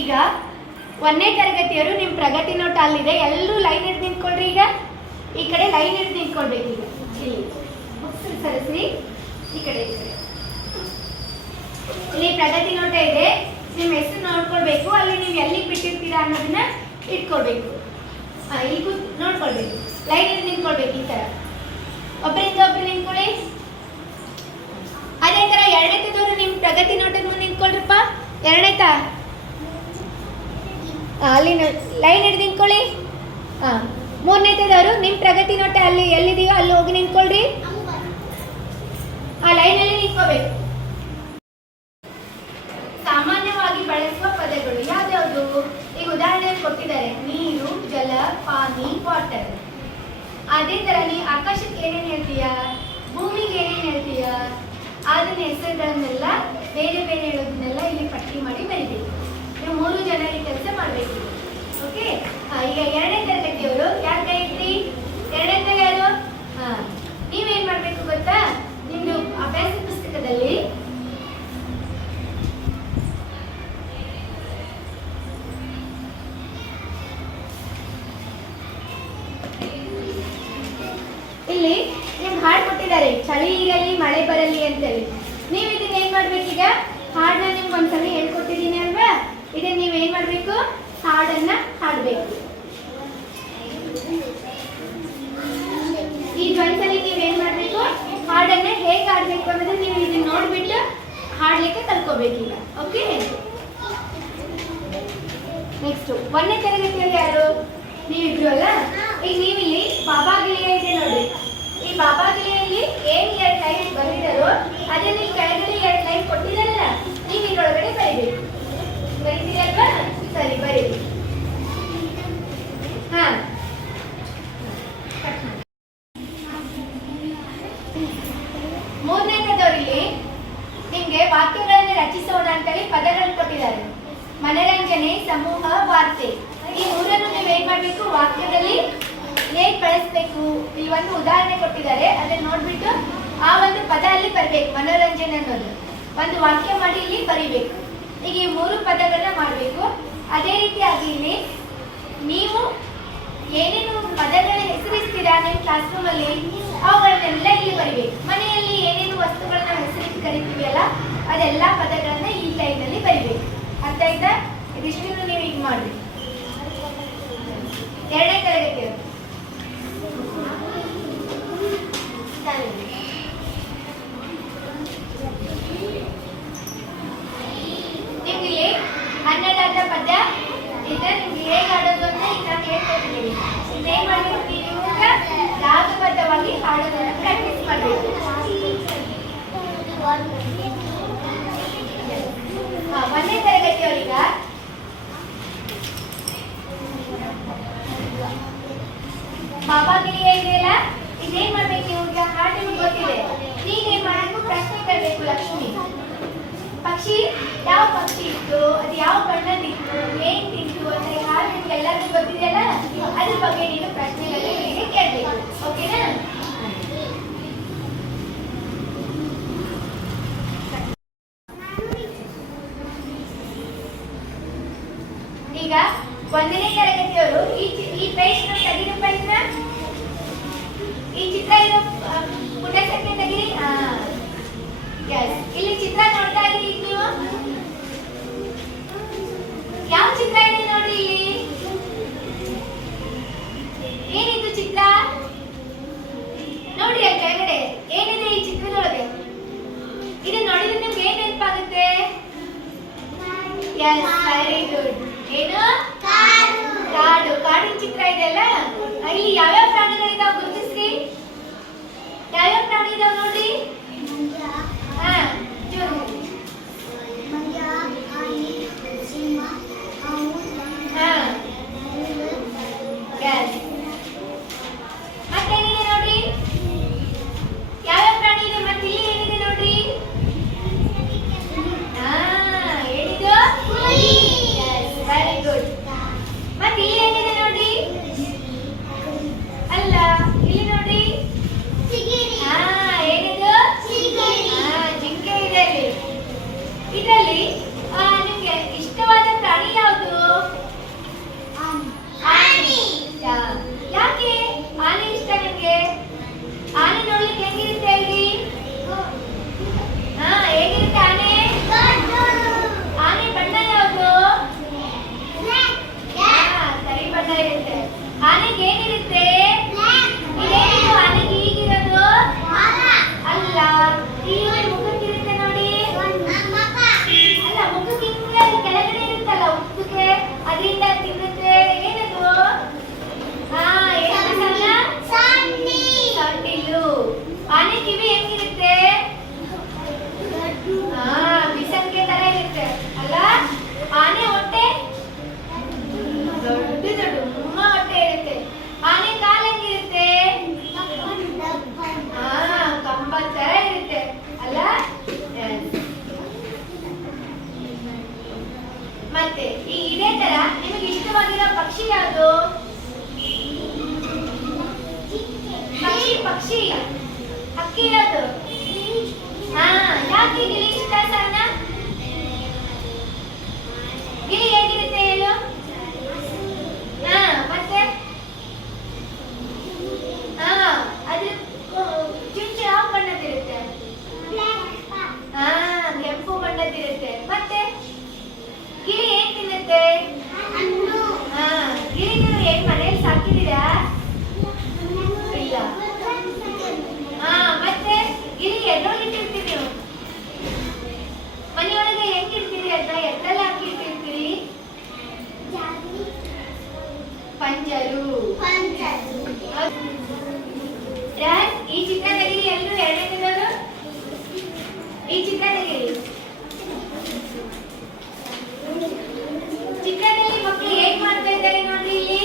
ಈಗ ಒಂದನೇ ತರಗತಿಯವರು ನಿಮ್ಮ ಪ್ರಗತಿ ನೋಟ ಅಲ್ಲಿದೆ. ಎಲ್ಲರೂ ಲೈನ್ ಹಿಡ್ದು ನಿಂತ್ಕೊಳ್ರಿ ಈಗ. ಈ ಕಡೆ ಲೈನ್ ಹಿಡ್ದು ನಿಂತ್ಕೊಳ್ಬೇಕು ಈಗ. ಇಲ್ಲಿ. ಸರಿಸ್ರಿ ಈ ಕಡೆ ಇಲ್ಲಿ ಪ್ರಗತಿ ನೋಟ ಇದೆ. ನಿಮ್ಮ ಹೆಸರು ನೋಡ್ಕೊಳ್ಬೇಕು. ಅಲ್ಲಿ ನೀವು ಎಲ್ಲಿಗೆ ಬಿಟ್ಟಿರ್ತೀರಾ ಅನ್ನೋದನ್ನ ಇಟ್ಕೊಳ್ಬೇಕು. ಹಾಂ ಇಲ್ಲಿ ಕೂತ್ ನೋಡ್ಕೊಳ್ಬೇಕು. ಲೈನ್ ಹಿಡ್ದು ನಿಂತ್ಕೊಳ್ಬೇಕು ಈ ಥರ ಒಬ್ಬರಿಂದ ಒಬ್ರು ನಿಂತ್ಕೊಳ್ಳಿ. ಅದೇ ಥರ ಎರಡನೇ ತೋರು ನಿಮ್ಮ ಪ್ರಗತಿ ನೋಟದ ಮುಂದೆ ನಿಂತ್ಕೊಳ್ರಪ್ಪ. ಎರಡನೇ ತಾ ಆ, ಅಲ್ಲಿ ಲೈನ್ ಹಿಡ್ದು ನಿಂತ್ಕೊಳ್ಳಿ. ಹಾಂ ಮೂರನೇದವರು ನಿಮ್ಮ ಪ್ರಗತಿ ನೋಟ ಅಲ್ಲಿ ಎಲ್ಲಿದೆಯೋ ಅಲ್ಲಿ ಹೋಗಿ ನಿಂತ್ಕೊಳ್ರಿ. ಆ ಲೈನಲ್ಲಿ ನಿಂತ್ಕೋಬೇಕು. ಸಾಮಾನ್ಯವಾಗಿ ಬಳಸುವ ಪದಗಳು ಯಾವ್ಯಾವುದು? ಈಗ ಉದಾಹರಣೆ ಕೊಟ್ಟಿದ್ದಾರೆ ನೀರು ಜಲ ಪಾನಿ ವಾಟರ್. ಅದೇ ತರ ನೀ ಆಕಾಶಕ್ಕೆ ಏನೇನು ಹೇಳ್ತೀಯ? ಭೂಮಿಗೆ ಏನೇನು ಹೇಳ್ತೀಯ? ಅದನ್ನ ಹೆಸರುಗಳನ್ನೆಲ್ಲ ಬೇರೆ ಬೇರೆ ಹೇಳೋದನ್ನೆಲ್ಲ ಇಲ್ಲಿ ಪಟ್ಟಿ ಮಾಡಿ ಬರೀಬೇಕು ನೀವು ಮೂರು ಜನ ಈ ಕೆಲಸ ಮಾಡಬೇಕು ಓಕೆ ಈಗ ಎರಡನೇ ಹೇಗೆ ನೀವು ಇದನ್ನ ನೋಡ್ಬಿಟ್ಟು ಹಾಡ್ಲಿಕ್ಕೆ ಕಲ್ಕೋಬೇಕಿಲ್ಲ ಓಕೆ ನೆಕ್ಸ್ಟ್ ಒಂದನೇ ತರಗತಿಯಲ್ಲಿ ಯಾರು? ನೀವಿದ್ರು ಅಲ್ಲ? ಈಗ ನೀವಿಲ್ಲಿ ಬಾಬಾ ಇದೆ ನೋಡಿ. ಈ ಬಾಬಾ ಏನ್ ಎರಡು ಲೈನ್ ಬರೀತಾರೋ ಅದೇ ನೀವು ಕೆಳಗಡೆ ಎರಡು ಲೈನ್ ಕೊಟ್ಟಿದ್ದಾರಲ್ಲ, ನೀವು ಇದ್ರೊಳಗಡೆ ಬರೀಬೇಕು. ಬರೀತೀರಿ ಸರಿ ಬರೀರಿ. ಹಾ ಮೂರನೇ ಪದವರಲ್ಲಿ ನಿಮ್ಗೆ ವಾಕ್ಯಗಳನ್ನು ರಚಿಸೋಣ ಪದಗಳನ್ನು ಕೊಟ್ಟಿದ್ದಾರೆ. ಮನರಂಜನೆ, ಸಮೂಹ, ವಾರ್ತೆ. ಈ ಮೂರನ್ನು ನೀವು ಏನ್ ಮಾಡ್ಬೇಕು? ವಾಕ್ಯದಲ್ಲಿ ಹೇಗ್ ಬಳಸ್ಬೇಕು? ಇಲ್ಲಿ ಒಂದು ಉದಾಹರಣೆ ಕೊಟ್ಟಿದ್ದಾರೆ. ಅದನ್ನ ನೋಡ್ಬಿಟ್ಟು ಆ ಒಂದು ಪದ ಅಲ್ಲಿ ಬರ್ಬೇಕು, ಮನೋರಂಜನೆ ಅನ್ನೋದು. ಒಂದು ವಾಕ್ಯ ಮಾಡಿ ಇಲ್ಲಿ ಬರಿಬೇಕು. ಈಗ ಈ ಮೂರು ಪದಗಳನ್ನ ಮಾಡಬೇಕು. ಅದೇ ರೀತಿಯಾಗಿ ಇಲ್ಲಿ ನೀವು ಏನೇನು ಪದಗಳ ಹೆಸರಿಸ್ತೀರಾ ನಿಮ್ಮ ಕ್ಲಾಸ್ ರೂಮ್ ಅಲ್ಲಿ, ಅವುಗಳನ್ನೆಲ್ಲ ಇಲ್ಲಿ ಬರಿಬೇಕು. ಮನೆಯಲ್ಲಿ ಏನೇನು ವಸ್ತುಗಳನ್ನ ಹೆಸರಿಸಿ ಕರಿತೀವಿ ಅಲ್ಲ ಅದೆಲ್ಲ ಪದಗಳನ್ನ ಈ ಲೈನ್ ಅಲ್ಲಿ ಬರಿಬೇಕು. ಅರ್ಥ ಆಯ್ತಾ ಇದಿಷ್ಟು ನೀವು ಈಗ ಮಾಡಿ ಎರಡನೇ ತರಗತಿ ಅವಾಗಲೇ ಇದೆಯಲ್ಲ ಇದೇನ್ ಮಾಡ್ಬೇಕು ಇವ್ರಿಗೆ ಹಾಡಿನ ಗೊತ್ತಿದೆ. ಹೀಗೆ ಮಾಡಕ್ಕೂ ಪ್ರಶ್ನೆ ಕೇಳಬೇಕು ಲಕ್ಷ್ಮಿ. ಪಕ್ಷಿ ಯಾವ ಪಕ್ಷಿ ಇತ್ತು? ಅದು ಯಾವ ಬಣ್ಣದಿತ್ತು ಏನ್ ತಿಂತು? ಅಂತ ಹಾಡಿನ ಎಲ್ಲರಿಗೂ ಗೊತ್ತಿದೆಯಲ್ಲ? ಅದ್ರ ಬಗ್ಗೆ ನೀನು ಪ್ರಶ್ನೆಗಳನ್ನ ಎಸ್ ವೆರಿ ಗುಡ್ ಏನು? ಕಾಡು. ಕಾಡಿನ ಚಿತ್ರ ಇದೆಯಲ್ಲ? ಇಲ್ಲಿ ಯಾವ್ಯಾವ ಪ್ರಾಣಿಗಳಿದಾವೆ ಗುರುತಿಸ್ರಿ? ಯಾವ್ಯಾವ ಪ್ರಾಣಿ ಇದಾವೆ ನೋಡಿ? ಯಾವುದು ಪಕ್ಷಿ ಪಕ್ಷಿ. ಹಕ್ಕಿ ಯಾವುದು? ಹಾ ಯಾಕೆ ಗಿರೀಶ್? ಎತ್ತಲ್ಲಿ ಹಾಕಿಟ್ಟಿರ್ತೀರಿ ಪಂಜರು ಈ ಚಿತ್ರ ಎಲ್ಲರೂ ಎರಡನೇ ಎರಡನೇದಿರೋರು ಈ ಚಿತ್ರ ತೆಗೀರಿ ಚಿತ್ರದಲ್ಲಿ ಮಕ್ಕಳು ಹೇಗ್ ಮಾಡ್ತಾ ಇದ್ದಾರೆ ನೋಡ್ರಿ ಇಲ್ಲಿ?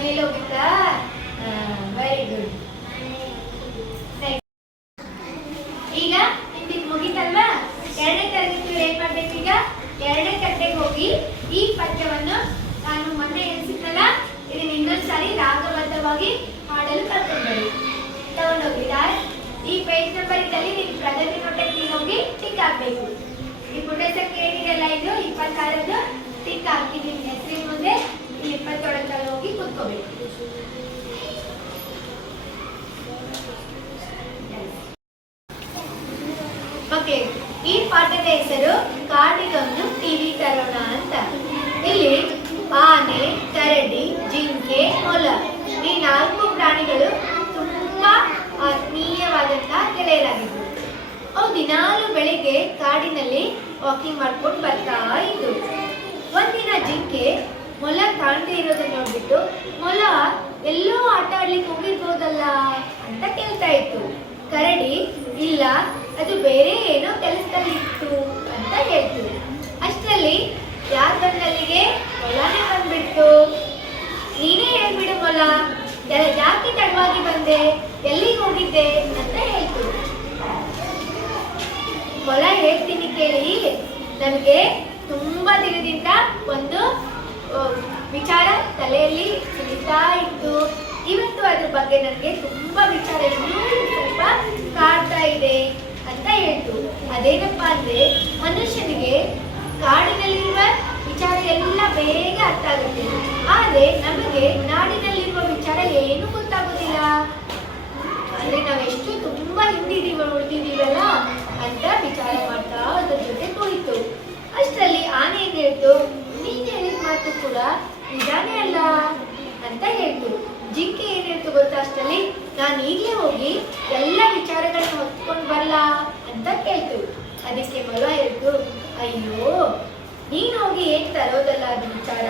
మేలో బిడ్డ ಈ ಪಾಠದ ಹೆಸರು ಕಾಡಿಗೊಂದು ಟಿವಿ ತರೋಣ ಅಂತ. ಇಲ್ಲಿ ಆನೆ, ಕರಡಿ, ಜಿಂಕೆ, ಮೊಲ ಈ ನಾಲ್ಕು ಪ್ರಾಣಿಗಳು ತುಂಬಾ ಆತ್ಮೀಯವಾದಂತಹ ಗೆಳೆಯರಾಗಿದ್ವು ಅವು ದಿನಾಲು ಬೆಳಿಗ್ಗೆ ಕಾಡಿನಲ್ಲಿ ವಾಕಿಂಗ್ ಮಾಡ್ಕೊಂಡು ಬರ್ತಾ ಇದ್ವು ಒಂದಿನ ಜಿಂಕೆ ಮೊಲ ಕಾಣದೇ ಇರೋದನ್ನ ನೋಡ್ಬಿಟ್ಟು, ಮೊಲ, ಎಲ್ಲೋ ಆಟ ಆಡ್ಲಿಕ್ಕೆ ಹೋಗಿರ್ಬೋದಲ್ಲ? ಅಂತ ಕೇಳ್ತಾ ಇತ್ತು. ಕರಡಿ, ಇಲ್ಲ ಅದು ಬೇರೆ ಏನೋ ಕೆಲಸದಲ್ಲಿ ಇತ್ತು ಅಂತ ಹೇಳ್ತೀವಿ. ಅಷ್ಟರಲ್ಲಿ ಯಾರ್ ಬಂದಲ್ಲಿಗೆ ಮೊಲನೇ ಬಂದ್ಬಿಟ್ಟು ನೀನೇ ಹೇಳ್ಬಿಡು ಮೊಲ ಯಾಕೆ ತಡವಾಗಿ ಬಂದೆ, ಎಲ್ಲಿಗೆ ಹೋಗಿದ್ದೆ ಅಂತ ಹೇಳ್ತು ಮೊಲ ಹೇಳ್ತೀನಿ ಕೇಳಿ ನನಗೆ ತುಂಬಾ ದಿನದಿಂದ ಒಂದು ವಿಚಾರ ತಲೆಯಲ್ಲಿ ಸುಳಿತಾ ಇತ್ತು. ಇವತ್ತು ಅದ್ರ ಬಗ್ಗೆ ನನಗೆ ತುಂಬಾ ವಿಚಾರ ಇನ್ನೂ ಸ್ವಲ್ಪ ಕಾಡ್ತಾ ಇದೆ. ಅಂತ ಹೇಳ್ತು. ಅದೇನಪ್ಪ ಅಂದ್ರೆ, ಮನುಷ್ಯನಿಗೆ ಕಾಡಿನಲ್ಲಿರುವ ವಿಚಾರ ಎಲ್ಲ ಬೇಗ ಅರ್ಥ ಆಗುತ್ತೆ. ಆದ್ರೆ ನಮಗೆ ನಾಡಿನಲ್ಲಿರುವ ವಿಚಾರ ಏನು ಗೊತ್ತಾಗೋದಿಲ್ಲ. ಅಂದ್ರೆ ನಾವೆಷ್ಟು ತುಂಬಾ ಹಿಂದಿದೀವ ಉಳಿದಿದ್ದೀವಲ್ಲ, ಅಂತ ವಿಚಾರ ಮಾಡ್ತಾ ಅದ್ರ ಜೊತೆ ಕುಳಿತು. ಅಷ್ಟರಲ್ಲಿ ಆನೆ ಏನ್ ಹೇಳ್ತು, ನೀನ್ ಹೇಳಿದ ಮಾತು ಕೂಡ ನಿಜಾನೇ ಅಲ್ಲ, ಅಂತ ಹೇಳ್ತು. ಜಿಂಕೆ ಏನ್ ಹೇಳ್ತು ಗೊತ್ತಾ ಅಷ್ಟರಲ್ಲಿ? ನಾನು ಈಗಲೇ ಹೋಗಿ ಎಲ್ಲ ವಿಚಾರಗಳನ್ನ ಹೊತ್ಕೊಂಡು ಬರಲಾ? ಅಂತ ಕೇಳ್ತು ಅದಕ್ಕೆ ಮೊಲ ಎದ್ದು, ಅಯ್ಯೋ, ನೀನು ಹೋಗಿ ಏನ್ ತರೋದಲ್ಲ ಅದು ವಿಚಾರ?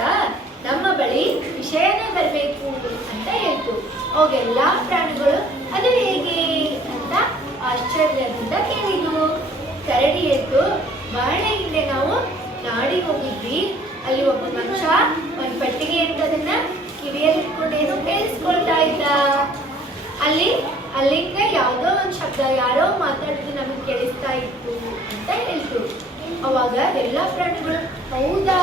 ನಮ್ಮ ಬಳಿ ವಿಷಯನೇ ಬರಬೇಕು ಅಂತ ಹೇಳ್ತು. ಅವಾಗೆಲ್ಲಾ ಪ್ರಾಣಿಗಳು ಅದು ಹೇಗೆ ಅಂತ ಆಶ್ಚರ್ಯದಿಂದ ಕೇಳಿದ್ವು ಕರಡಿ ಎದ್ದು ಬಹಳ ಹಿಂದೆ ನಾವು ನಾಡಿಗೆ ಹೋಗಿದ್ವಿ. ಅಲ್ಲಿ ಒಬ್ಬ ಮನುಷ್ಯ ಒಂದ್ ಪಟ್ಟಿಗೆ ಅಂತದನ್ನ ಕಿವಿಯಲ್ಲಿ ಇಟ್ಕೊಂಡೇನೋ ಕೇಳಿಸ್ಕೊಳ್ತಾ ಇದ್ದ ಅಲ್ಲಿ ಅಲ್ಲಿಂದ ಯಾವ್ದೋ ಒಂದ್ ಶಬ್ದ ಯಾರೋ ಮಾತಾಡಿದ್ದು ನಮಗೆ ಕೇಳಿಸ್ತಾ ಇತ್ತು ಅಂತ ಹೇಳ್ತು ಅವಾಗ ಎಲ್ಲಾ ಫ್ರೆಂಡ್ಗಳು ಹೌದಾ?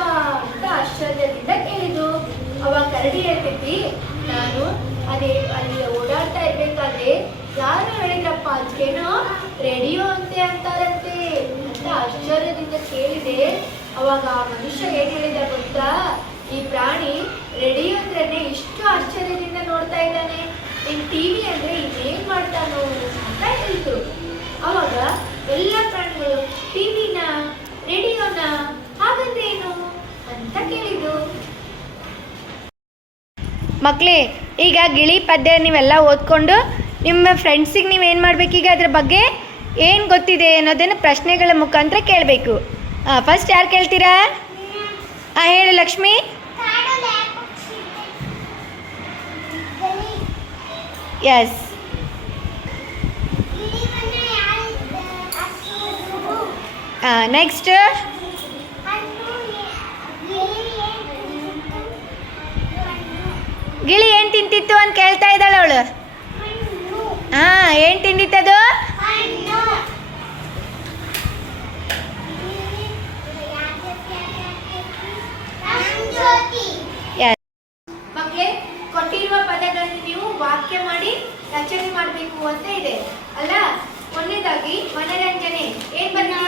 ಅಂತ ಆಶ್ಚರ್ಯದಿಂದ ಕೇಳಿದ್ರು. ಅವಾಗ ಕರಡಿ ಹೇಳ್ತೈತಿ, ನಾನು ಅದೇ ಅಲ್ಲಿ ಓಡಾಡ್ತಾ ಇರ್ಬೇಕಾದ್ರೆ ಯಾರು ಹೇಳಿದ್ರಪ್ಪ ಅದಕ್ಕೇನೋ ರೇಡಿಯೋ ಅಂತೆ ಅಂತಾರಂತೆ. ಅಂತ ಆಶ್ಚರ್ಯದಿಂದ ಕೇಳಿದೆ. ಅವಾಗ ಆ ಮನುಷ್ಯ ಏನ್ ಹೇಳಿದ ಗೊತ್ತಾ? ಈ ಪ್ರಾಣಿ ರೇಡಿಯೋ ಅಂದ್ರೆ ಇಷ್ಟು ಆಶ್ಚರ್ಯದಿಂದ ನೋಡ್ತಾ ಇದ್ದಾನೆ. ಇನ್ ಟಿವಿ ಅಂದ್ರೆ ಇನ್ನೇನ್ ಮಾಡ್ತಾನೋ? ಅಂತ ಹೇಳ್ತು. ಅವಾಗ ಎಲ್ಲ ಪ್ರಾಣಿಗಳು ಟಿವಿನ ಮಕ್ಕಳೇ ಈಗ ಗಿಳಿ ಪದ್ಯ ನೀವೆಲ್ಲ ಓದ್ಕೊಂಡು ನಿಮ್ಮ ಫ್ರೆಂಡ್ಸಿಗೆ ನೀವು ಏನು ಮಾಡಬೇಕೀಗ ಅದ್ರ ಬಗ್ಗೆ? ಏನು ಗೊತ್ತಿದೆ ಅನ್ನೋದನ್ನು ಪ್ರಶ್ನೆಗಳ ಮುಖಾಂತರ ಕೇಳಬೇಕು. ಫಸ್ಟ್ ಯಾರು ಕೇಳ್ತೀರಾ? ಹಾಂ ಹೇಳು ಲಕ್ಷ್ಮಿ. ಎಸ್ ನೆಕ್ಸ್ಟ್ ಗಿಳಿ ಏನು ತಿಂತಿತ್ತು ಅಂತ ಕೇಳ್ತಾ ಇದ್ದಾಳೆ ಅವಳು? ಹಾ, ಏನು ತಿಂದಿತ್ತದು? ಮಕ್ಕಳೇ ಕೊಟ್ಟಿರುವ ಪದಗಳನ್ನು ನೀವು ವಾಕ್ಯ ಮಾಡಿ ರಚನೆ ಮಾಡಬೇಕು ಅಂತ ಇದೆ. ಅಲ್ಲ ಒಂದೇದಾಗಿ ಮನರಂಜನೆ. ಏನ್ ಬಂದಿದೆ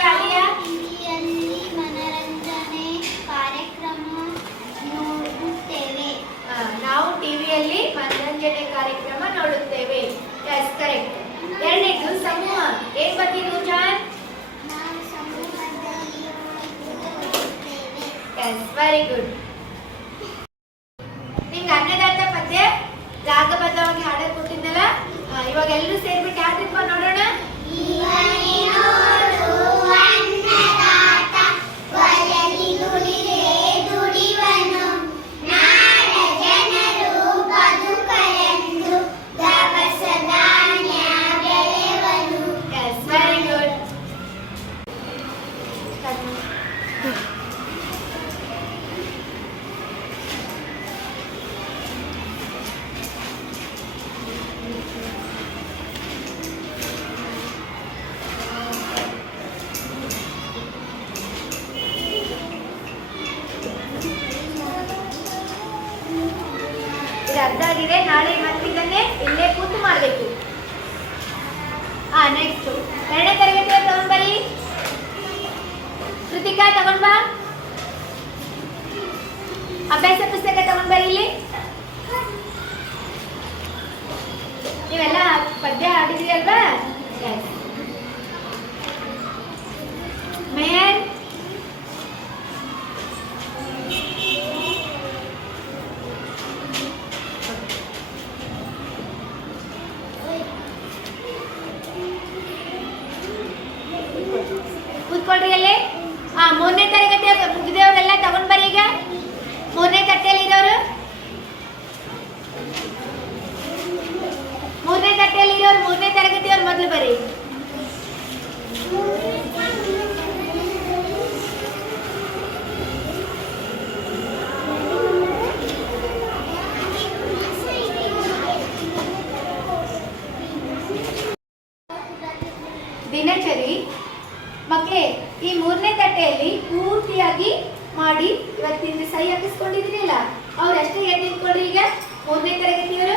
ಮನರಂಜನೆ ಕಾರ್ಯಕ್ರಮ ನೋಡುತ್ತೇವೆ. ಎಸ್ ಕರೆಕ್ಟ್ ಎರಡನೇದು ಸಮೂಹ. ಏನ್ ಬಂದಿದ್ದು ಜಾನ್? ನಾವು ಸಮೂಹದಲ್ಲಿ ಓದುತ್ತೇವೆ ಎಸ್ ವೆರಿ ಗುಡ್ la ದಿನಚರಿ ಮಕ್ಕಳೇ ಈ ಮೂರನೇ ತಟ್ಟೆಯಲ್ಲಿ ಪೂರ್ತಿಯಾಗಿ ಮಾಡಿ ಇವತ್ತಿನ ಸಹಿ ಅವ್ರು ಅವ್ರಷ್ಟೇ ಹೇಗೆ ನಿಂತ್ಕೊಂಡ್ರಿ ಈಗ? ಮೂರನೇ ತರಗತಿಯವರು?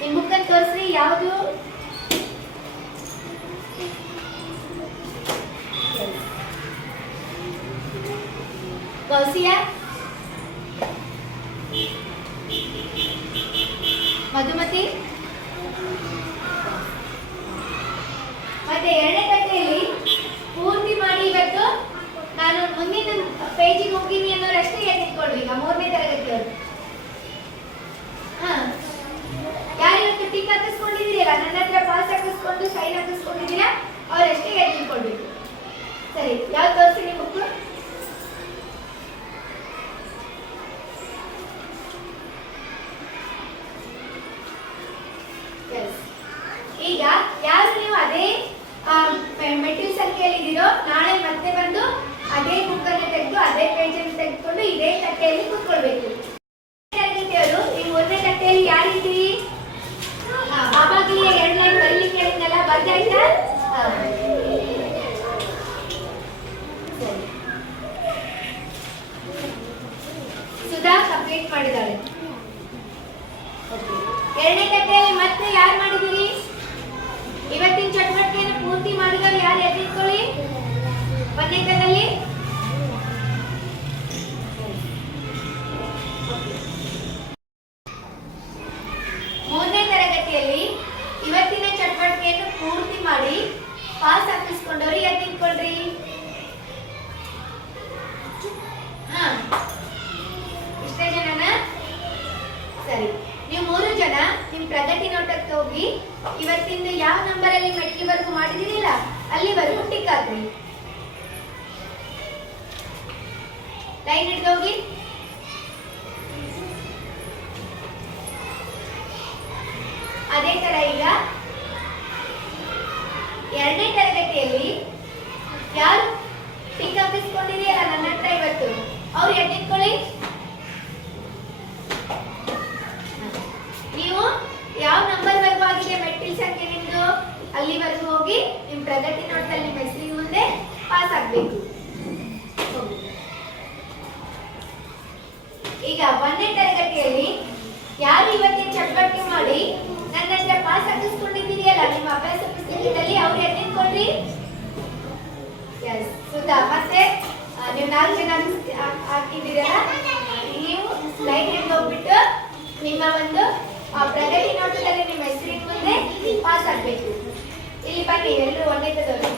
ನಿಮ್ಮ ಬುಕ್ ತೋರಿಸ್ರಿ, ಯಾವುದು? ಕೌಸಿಯಾ ಪ್ರಗತಿ ನೋಟಕ್ಕೆ ಹೋಗಿ ಇವತ್ತಿಂದ ಯಾವ ನಂಬರ್ ಅಲ್ಲಿ ಮೆಟ್ಟಿ ವರ್ಕ್ ಮಾಡಿದಿರಲಿಲ್ಲ ಅಲ್ಲಿ ಅಲ್ಲಿವರೆಗೂ ಟಿಕ್ ಹಾಕ್ರಿ ಲೈನ್ ಹಿಡ್ದು ಹೋಗಿ. ಅದೇ ಸಂಖ್ಯೆ ನಿಮ್ಮದು ಅಲ್ಲಿವರೆಗೂ ಹೋಗಿ ನಿಮ್ಮ ಪ್ರಗತಿ ನೋಟದಲ್ಲಿ ನಿಮ್ಮ ಹೆಸರಿನ ಮುಂದೆ ಪಾಸ್ ಆಗಬೇಕು. ಈಗ ಒಂದನೇ ತರಗತಿಯಲ್ಲಿ ಯಾರು ಇವತ್ತಿನ ಚಟುವಟಿಕೆ ಮಾಡಿ ನನ್ನ ನನ್ನಂತೆ ಪಾಸ್ ಆಗಿಸ್ಕೊಂಡಿದ್ದೀರಿಯಲ್ಲ ನಿಮ್ಮ ಅಭ್ಯಾಸ ಪುಸ್ತಕದಲ್ಲಿ ಅವ್ರು ಎತ್ತಿಟ್ಕೊಳ್ರಿ ಎಸ್ ಹೌದಾ ಮತ್ತೆ ನೀವು ನಾಲ್ಕು ಜನ ಹಾಕಿದ್ದೀರಲ್ಲ? ನೀವು ಲೈಬ್ರರಿಗೆ ಹೋಗ್ಬಿಟ್ಟು ನಿಮ್ಮ ಒಂದು ಪ್ರಗತಿ ನೋಟದಲ್ಲಿ ನಿಮ್ಮ ಪಾಸ್ ಆಗಬೇಕು. ಇಲ್ಲಿ ಬನ್ನಿ ಎಲ್ಲರೂ ಒಂದೇ ತೋರಿ